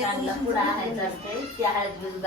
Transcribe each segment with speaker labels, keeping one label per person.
Speaker 1: चांगला पुढे आणायचा ते त्या हळद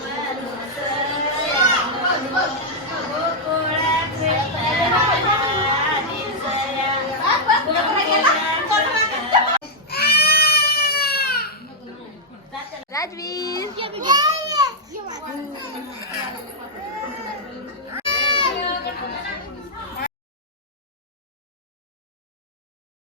Speaker 2: Tadvis! Yeah, yeah.